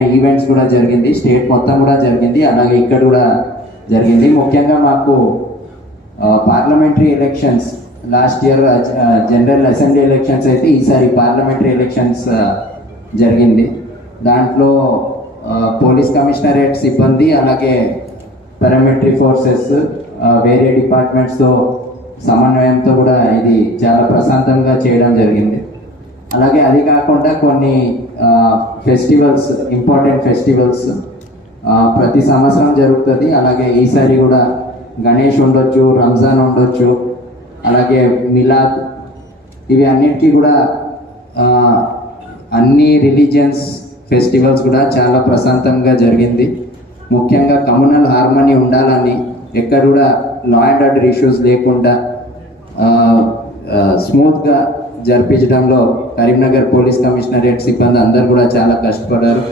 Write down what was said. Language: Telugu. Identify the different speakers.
Speaker 1: ఈవెంట్స్ కూడా జరిగింది స్టేట్ మొత్తం కూడా జరిగింది అలాగే ఇక్కడ కూడా జరిగింది. ముఖ్యంగా మాకు parliamentary elections last year general assembly elections అయితే ఈసారి పార్లమెంటరీ ఎలక్షన్స్ జరిగింది. దాంట్లో పోలీస్ కమిషనరేట్ సిబ్బంది అలాగే పారామిలిటరీ ఫోర్సెస్ వేరే డిపార్ట్మెంట్స్తో సమన్వయంతో కూడా ఇది చాలా ప్రశాంతంగా చేయడం జరిగింది. అలాగే అది కాకుండా కొన్ని ఫెస్టివల్స్ ఇంపార్టెంట్ ఫెస్టివల్స్ ప్రతి సంవత్సరం జరుగుతుంది. అలాగే ఈసారి కూడా గణేష్ ఉండొచ్చు రంజాన్ ఉండొచ్చు అలాగే మిలాద్ ఇవి అన్నిటికీ కూడా అన్ని రిలీజియన్స్ ఫెస్టివల్స్ కూడా చాలా ప్రశాంతంగా జరిగింది. ముఖ్యంగా కమ్యూనల్ హార్మనీ ఉండాలని ఎక్కడ కూడా లా అండ్ ఆర్డర్ ఇష్యూస్ లేకుండా స్మూత్గా జరిపించడంలో కరీంనగర్ పోలీస్ కమిషనరేట్ సిబ్బంది అందరు కూడా చాలా కష్టపడ్డారు.